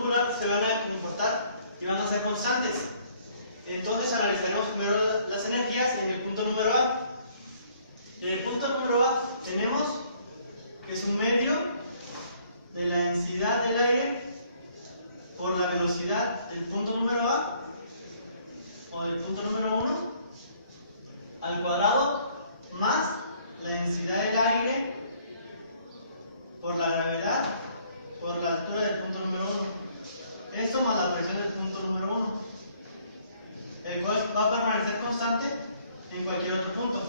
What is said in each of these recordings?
tubular se van a comportar y van a ser constantes. Entonces analizaremos primero las energías en el punto número A. En el punto número A tenemos que es un medio de la densidad del aire por la velocidad del punto número A o del punto número 1 al cuadrado más la densidad del aire por la gravedad por la altura del punto número 1. Esto más la presión del punto número 1, el cual va a permanecer constante en cualquier otro punto.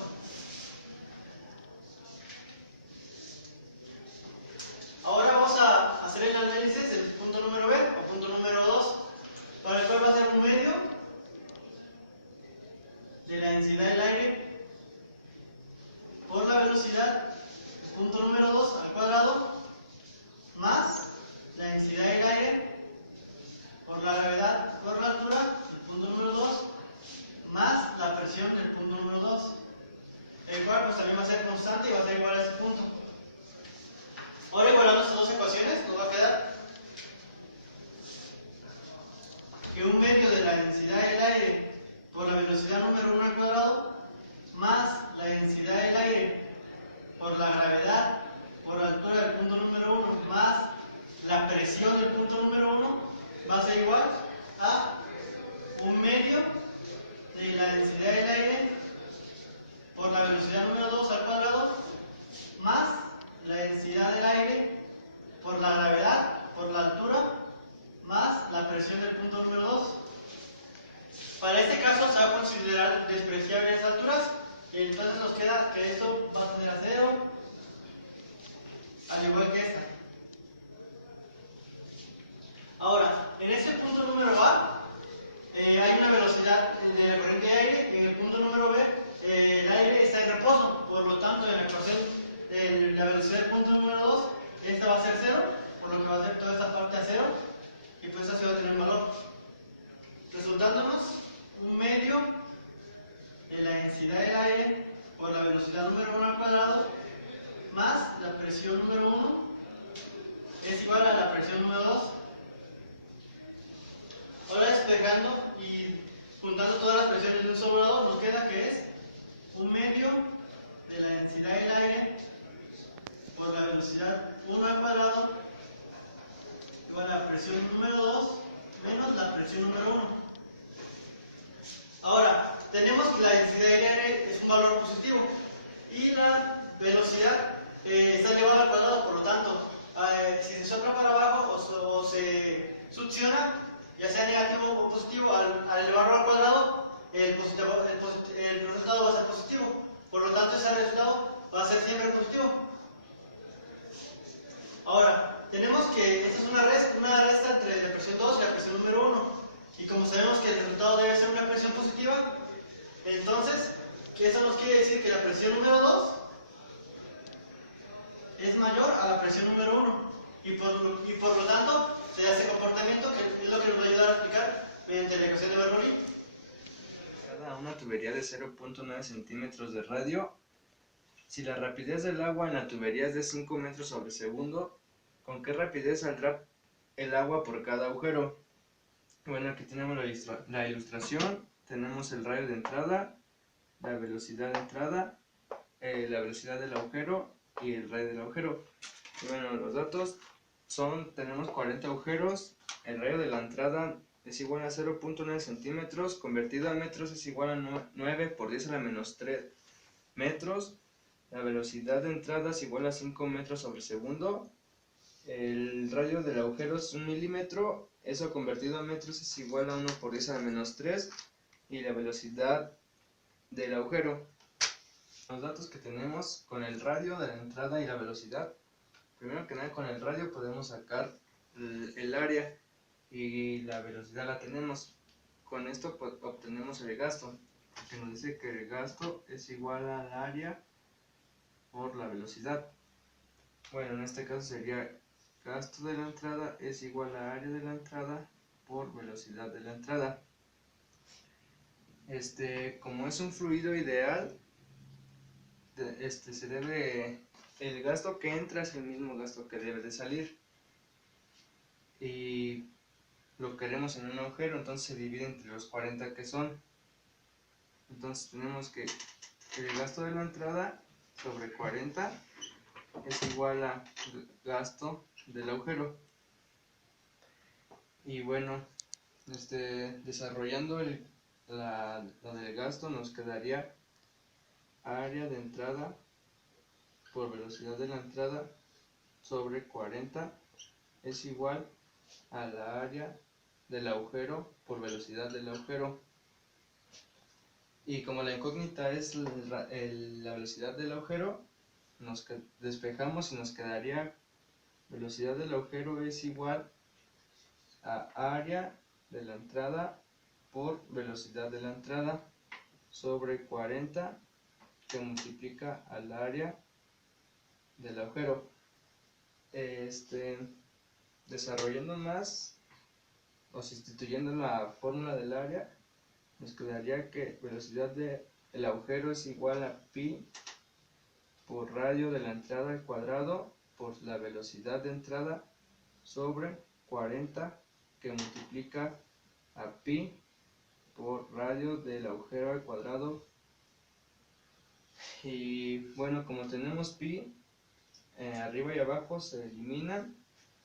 Ahora vamos a hacer el análisis del punto número B o punto número 2, para el cual va a ser un medio de la densidad del aire por la velocidad punto número 2 al cuadrado más la densidad del aire por la gravedad por la altura del punto número 2 más la presión del punto número 2, el cual pues también va a ser constante y va a ser igual a ese punto. Ahora igualando estas dos ecuaciones nos va a quedar que un medio de la densidad del aire por la velocidad número 1 al cuadrado más la densidad del aire por la gravedad por la altura del punto número 1 más la presión del punto número 1 va a ser igual a un medio de la densidad del aire por la velocidad número 2 al cuadrado más la densidad del aire por la gravedad por la altura más la presión del punto número 2. Para este caso se va a considerar despreciable las alturas y entonces nos queda que esto va a tender a 0 al igual que esta. Ahora, en este punto número A hay una velocidad de la corriente de aire, en el punto número B el aire está en reposo, por lo tanto en la ecuación de la velocidad del punto número 2 esta va a ser 0, por lo que va a ser toda esta parte a 0 y pues esta sí va a tener un valor, resultándonos un medio de la densidad del aire por la velocidad número 1 al cuadrado más la presión número 1 es igual a la presión número 2. Ahora despejando y juntando todas las presiones de un solo lado nos queda que es un medio de la densidad del aire por la velocidad 1 al cuadrado igual a la presión número 2 menos la presión número 1. Ahora, tenemos que la densidad del aire es un valor positivo y la velocidad está elevada al cuadrado, por lo tanto, si se sopla para abajo o se succiona, ya sea negativo o positivo, al elevarlo al cuadrado, el resultado va a ser positivo. Por lo tanto, ese resultado va a ser siempre positivo. Ahora, tenemos que esta es una resta entre la presión 2 y la presión número 1. Y como sabemos que el resultado debe ser una presión positiva, entonces, eso nos quiere decir que la presión número 2 es mayor a la presión número 1. Y por lo tanto, se da ese comportamiento que es lo que nos va a ayudar a explicar mediante la ecuación de Bernoulli. Una tubería de 0.9 centímetros de radio. Si la rapidez del agua en la tubería es de 5 metros sobre segundo, ¿con qué rapidez saldrá el agua por cada agujero? Bueno, aquí tenemos la ilustración, tenemos el radio de entrada, la velocidad de entrada, la velocidad del agujero y el radio del agujero. Y bueno, los datos son, tenemos 40 agujeros, el radio de la entrada es igual a 0.9 centímetros, convertido a metros es igual a 9 por 10 a la menos 3 metros, la velocidad de entrada es igual a 5 metros sobre segundo, el radio del agujero es 1 milímetro, eso convertido a metros es igual a 1 por 10 a la menos 3 y la velocidad del agujero. Los datos que tenemos con el radio de la entrada y la velocidad, primero que nada con el radio podemos sacar el área y la velocidad la tenemos. Con esto obtenemos el gasto, porque nos dice que el gasto es igual al área por la velocidad. Bueno, en este caso sería gasto de la entrada es igual a área de la entrada por velocidad de la entrada. Como es un fluido ideal, se debe, el gasto que entra es el mismo gasto que debe de salir. Y lo queremos en un agujero, entonces se divide entre los 40 que son. Entonces tenemos que el gasto de la entrada sobre 40 es igual a gasto del agujero. Y bueno, desarrollando lo del gasto, nos quedaría área de entrada por velocidad de la entrada sobre 40 es igual a la área del agujero por velocidad del agujero. Y como la incógnita es la velocidad del agujero, nos despejamos y nos quedaría velocidad del agujero es igual a área de la entrada por velocidad de la entrada sobre 40 que multiplica al área del agujero. Desarrollando más o sustituyendo la fórmula del área, nos quedaría que velocidad del agujero es igual a pi por radio de la entrada al cuadrado por la velocidad de entrada sobre 40 que multiplica a pi por radio del agujero al cuadrado. Y bueno, como tenemos pi, arriba y abajo se eliminan,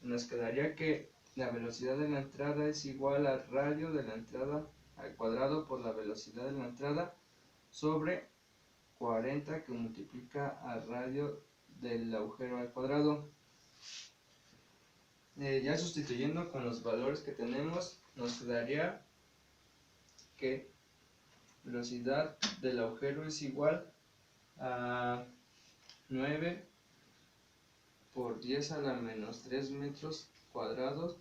nos quedaría que la velocidad de la entrada es igual al radio de la entrada al cuadrado por la velocidad de la entrada sobre 40 que multiplica al radio del agujero al cuadrado. Ya sustituyendo con los valores que tenemos, nos quedaría que velocidad del agujero es igual a 9 por 10 a la menos 3 metros cuadrados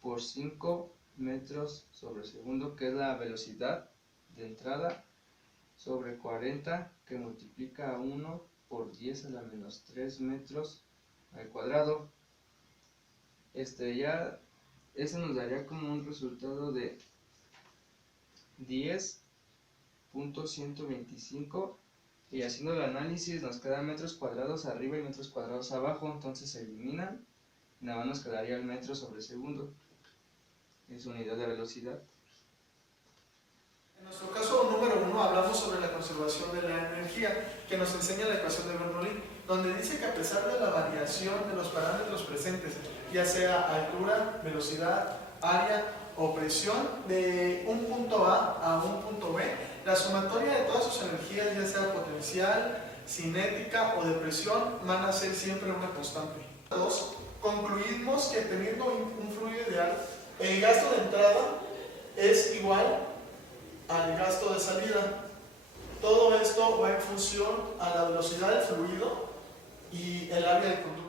por 5 metros sobre segundo, que es la velocidad de entrada, sobre 40 que multiplica a 1 por 10 a la menos 3 metros al cuadrado. Eso nos daría como un resultado de 10.125, y haciendo el análisis nos quedan metros cuadrados arriba y metros cuadrados abajo, entonces se eliminan, nada más nos quedaría el metro sobre segundo, es unidad de velocidad. En nuestro caso número 1 hablamos sobre la conservación de la energía, que nos enseña la ecuación de Bernoulli, donde dice que a pesar de la variación de los parámetros presentes, ya sea altura, velocidad, área o presión, de un punto A a un punto B, la sumatoria de todas sus energías, ya sea potencial, cinética o de presión, van a ser siempre una constante. 2. Concluimos que teniendo un fluido ideal, el gasto de entrada es igual al gasto de salida. Todo esto va en función a la velocidad del fluido y el área del conducto.